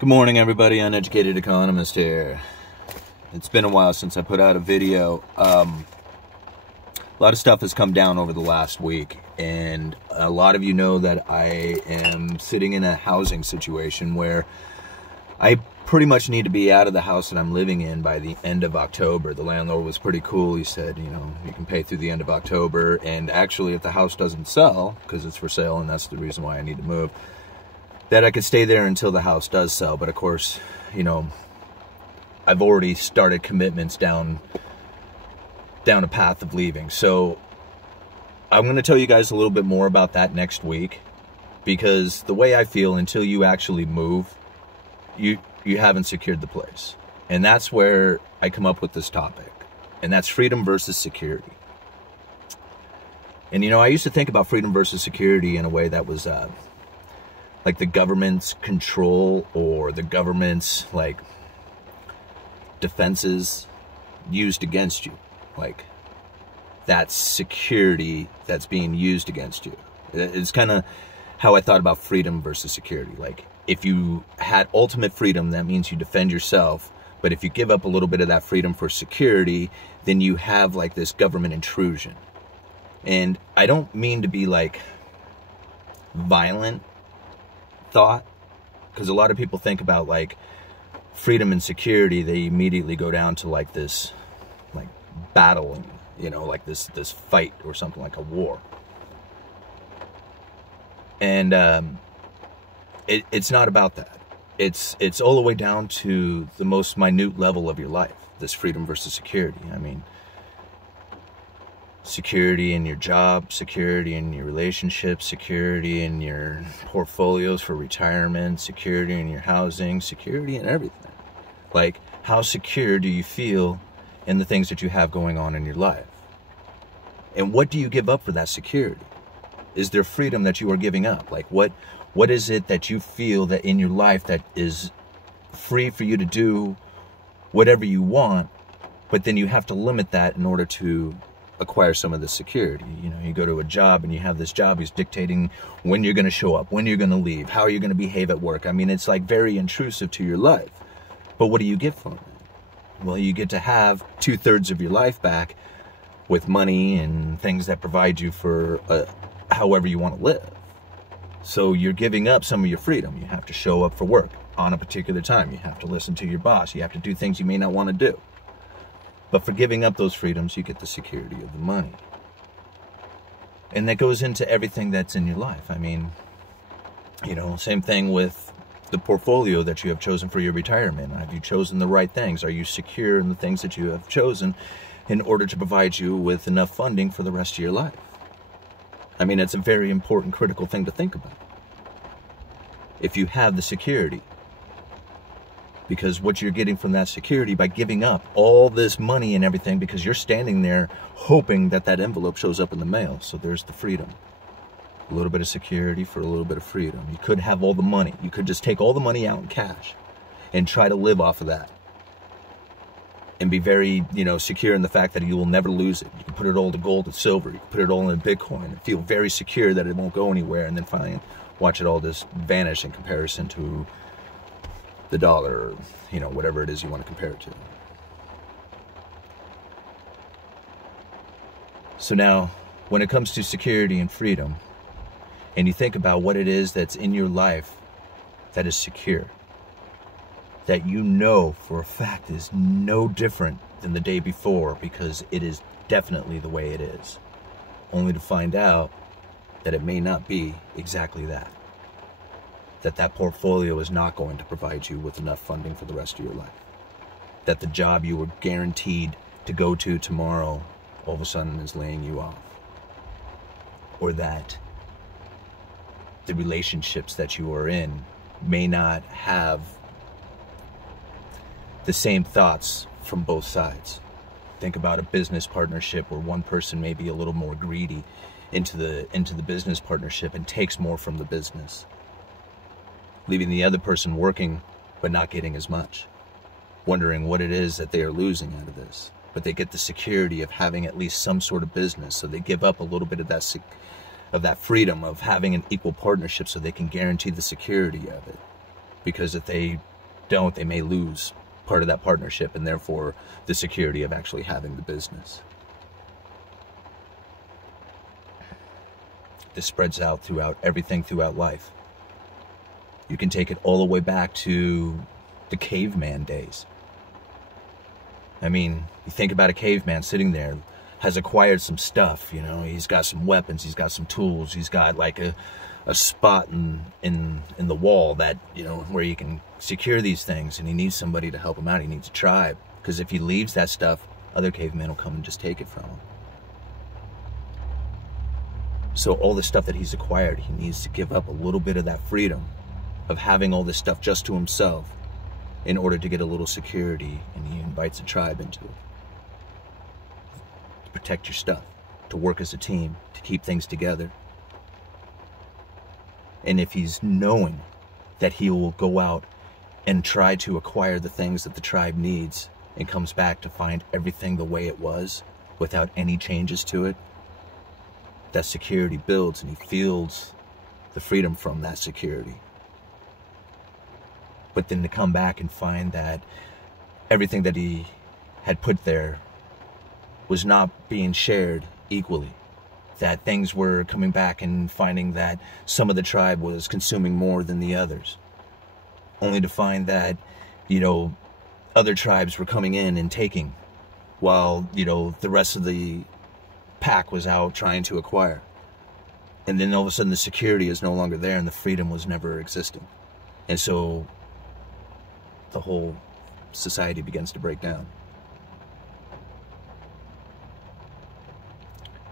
Good morning, everybody. Uneducated Economist here. It's been a while since I put out a video. A lot of stuff has come down over the last week, and a lot of you know that I am sitting in a housing situation where I pretty much need to be out of the house that I'm living in by the end of October. The landlord was pretty cool. He said, you know, you can pay through the end of October, and actually if the house doesn't sell, because it's for sale and that's the reason why I need to move, that I could stay there until the house does sell. But of course, you know, I've already started commitments down a path of leaving. So I'm going to tell you guys a little bit more about that next week, because the way I feel, until you actually move, you haven't secured the place. And that's where I come up with this topic, and that's freedom versus security. And you know, I used to think about freedom versus security in a way that was like the government's control, or the government's like defenses used against you. Like that's security that's being used against you. It's kind of how I thought about freedom versus security. Like if you had ultimate freedom, that means you defend yourself. But if you give up a little bit of that freedom for security, then you have like this government intrusion. And I don't mean to be like violent thought, because a lot of people think about like freedom and security, they immediately go down to like this like battle, and you know, like this fight or something, like a war. And it's not about that. It's all the way down to the most minute level of your life, this freedom versus security. I mean, security in your job, security in your relationships, security in your portfolios for retirement, security in your housing, security in everything. Like, how secure do you feel in the things that you have going on in your life? And what do you give up for that security? Is there freedom that you are giving up? Like, what is it that you feel that in your life that is free for you to do whatever you want, but then you have to limit that in order to acquire some of the security? You know, you go to a job and you have this job who's dictating when you're going to show up, when you're going to leave, how you're going to behave at work. I mean, it's like very intrusive to your life. But what do you get from it? Well, you get to have 2/3 of your life back with money and things that provide you for however you want to live. So you're giving up some of your freedom. You have to show up for work on a particular time. You have to listen to your boss. You have to do things you may not want to do. But for giving up those freedoms, you get the security of the money. And that goes into everything that's in your life. I mean, you know, same thing with the portfolio that you have chosen for your retirement. Have you chosen the right things? Are you secure in the things that you have chosen in order to provide you with enough funding for the rest of your life? I mean, it's a very important, critical thing to think about. If you have the security. Because what you're getting from that security by giving up all this money and everything, because you're standing there hoping that that envelope shows up in the mail. So there's the freedom. A little bit of security for a little bit of freedom. You could have all the money. You could just take all the money out in cash and try to live off of that. And be very, you know, secure in the fact that you will never lose it. You can put it all to gold and silver. You can put it all in Bitcoin and feel very secure that it won't go anywhere. And then finally watch it all just vanish in comparison to the dollar, or, you know, whatever it is you want to compare it to. So now, when it comes to security and freedom, and you think about what it is that's in your life that is secure, that you know for a fact is no different than the day before, because it is definitely the way it is, only to find out that it may not be exactly that. That portfolio is not going to provide you with enough funding for the rest of your life. That the job you were guaranteed to go to tomorrow all of a sudden is laying you off. Or that the relationships that you are in may not have the same thoughts from both sides. Think about a business partnership where one person may be a little more greedy into the business partnership and takes more from the business, leaving the other person working but not getting as much, wondering what it is that they are losing out of this. But they get the security of having at least some sort of business, so they give up a little bit of that freedom of having an equal partnership so they can guarantee the security of it. because if they don't, they may lose part of that partnership and therefore the security of actually having the business. This spreads out throughout everything throughout life. You can take it all the way back to the caveman days. I mean, you think about a caveman sitting there, has acquired some stuff, you know, he's got some weapons, he's got some tools, he's got like a spot in the wall that, you know, where you can secure these things, and he needs somebody to help him out. He needs a tribe, because if he leaves that stuff, other cavemen will come and just take it from him. So all the stuff that he's acquired, he needs to give up a little bit of that freedom of having all this stuff just to himself in order to get a little security, and he invites a tribe into it. To protect your stuff, to work as a team, to keep things together. And if he's knowing that he will go out and try to acquire the things that the tribe needs and comes back to find everything the way it was without any changes to it, that security builds, and he feels the freedom from that security. But then to come back and find that everything that he had put there was not being shared equally. That things were coming back and finding that some of the tribe was consuming more than the others. Only to find that, you know, other tribes were coming in and taking, while, you know, the rest of the pack was out trying to acquire. And then all of a sudden the security is no longer there and the freedom was never existing. And so the whole society begins to break down.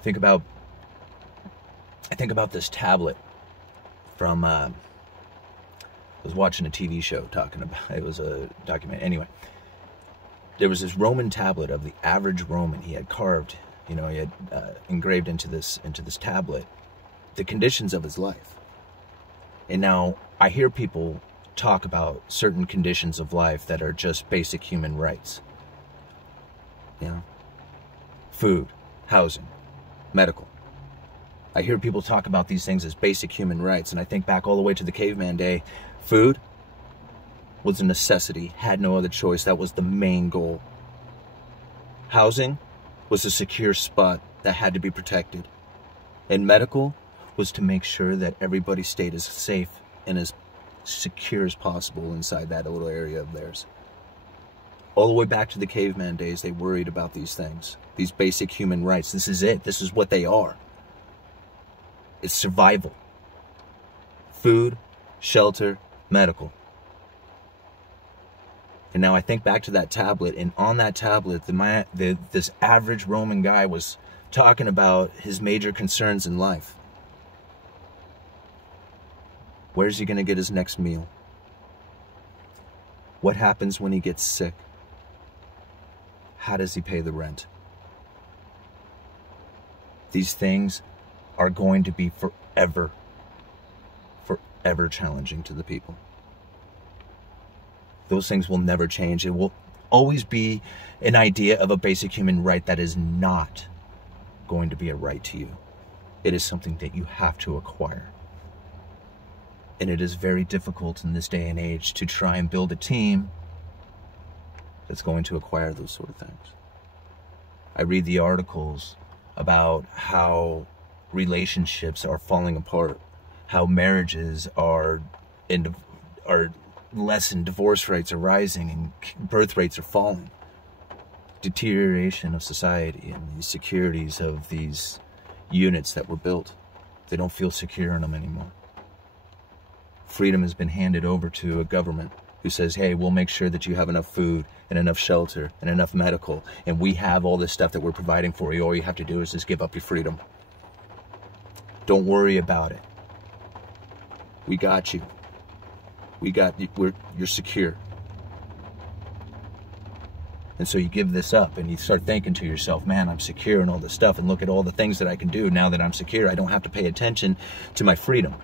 I think about this tablet from, I was watching a TV show talking about, it was a document. Anyway, there was this Roman tablet of the average Roman. He had carved, you know, he had engraved into this tablet the conditions of his life. And now I hear people talk about certain conditions of life that are just basic human rights. You know, food, housing, medical. I hear people talk about these things as basic human rights, and I think back all the way to the caveman day. Food was a necessity, had no other choice. That was the main goal. Housing was a secure spot that had to be protected. And medical was to make sure that everybody stayed as safe and as secure as possible inside that little area of theirs. All the way back to the caveman days, they worried about these things, these basic human rights. This is it. This is what they are. It's survival. Food, shelter, medical. And now I think back to that tablet, and on that tablet, this average Roman guy was talking about his major concerns in life. Where's he going to get his next meal? What happens when he gets sick? How does he pay the rent? These things are going to be forever challenging to the people. Those things will never change. It will always be an idea of a basic human right that is not going to be a right to you. It is something that you have to acquire. And it is very difficult in this day and age to try and build a team that's going to acquire those sort of things. I read the articles about how relationships are falling apart, how marriages are less and divorce rates are rising and birth rates are falling. Deterioration of society and the securities of these units that were built. They don't feel secure in them anymore. Freedom has been handed over to a government who says, hey, we'll make sure that you have enough food and enough shelter and enough medical, and we have all this stuff that we're providing for you. All you have to do is just give up your freedom. Don't worry about it. We got you. We got you. You're secure. And so you give this up and you start thinking to yourself, man, I'm secure and all this stuff, and look at all the things that I can do now that I'm secure. I don't have to pay attention to my freedom.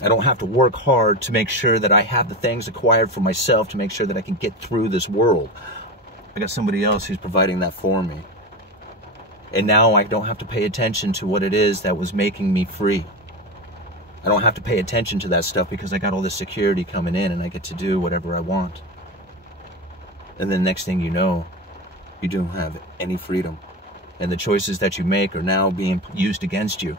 I don't have to work hard to make sure that I have the things acquired for myself to make sure that I can get through this world. I got somebody else who's providing that for me. And now I don't have to pay attention to what it is that was making me free. I don't have to pay attention to that stuff because I got all this security coming in and I get to do whatever I want. And then next thing you know, you don't have any freedom. And the choices that you make are now being used against you.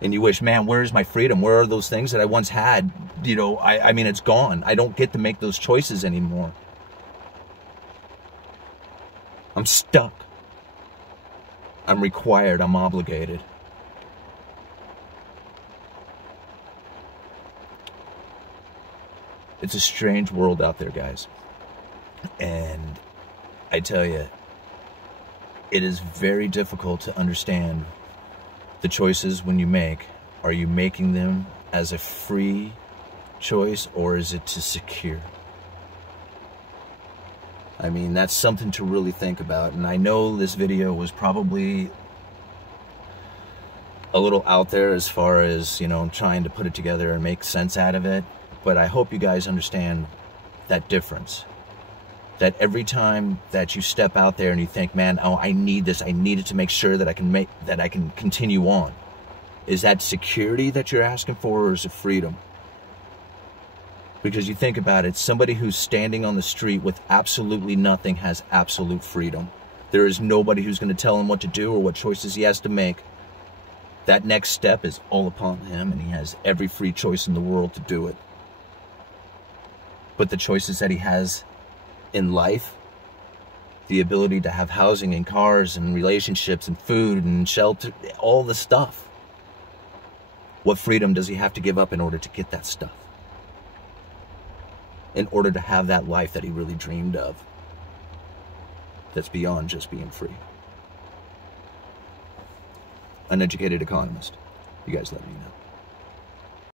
And you wish, man, where's my freedom? Where are those things that I once had? You know, I mean, it's gone. I don't get to make those choices anymore. I'm stuck. I'm required. I'm obligated. It's a strange world out there, guys. And I tell you, it is very difficult to understand the choices when you make. Are you making them as a free choice, or is it to secure? I mean, that's something to really think about. And I know this video was probably a little out there as far as, you know, trying to put it together and make sense out of it. But I hope you guys understand that difference. That every time that you step out there and you think, man, oh, I need this, I need it to make sure that I can continue on. Is that security that you're asking for, or is it freedom? Because you think about it, somebody who's standing on the street with absolutely nothing has absolute freedom. There is nobody who's going to tell him what to do or what choices he has to make. That next step is all upon him, and he has every free choice in the world to do it. But the choices that he has in life, the ability to have housing and cars and relationships and food and shelter, all the stuff. What freedom does he have to give up in order to get that stuff? In order to have that life that he really dreamed of, that's beyond just being free. Uneducated Economist. You guys let me know.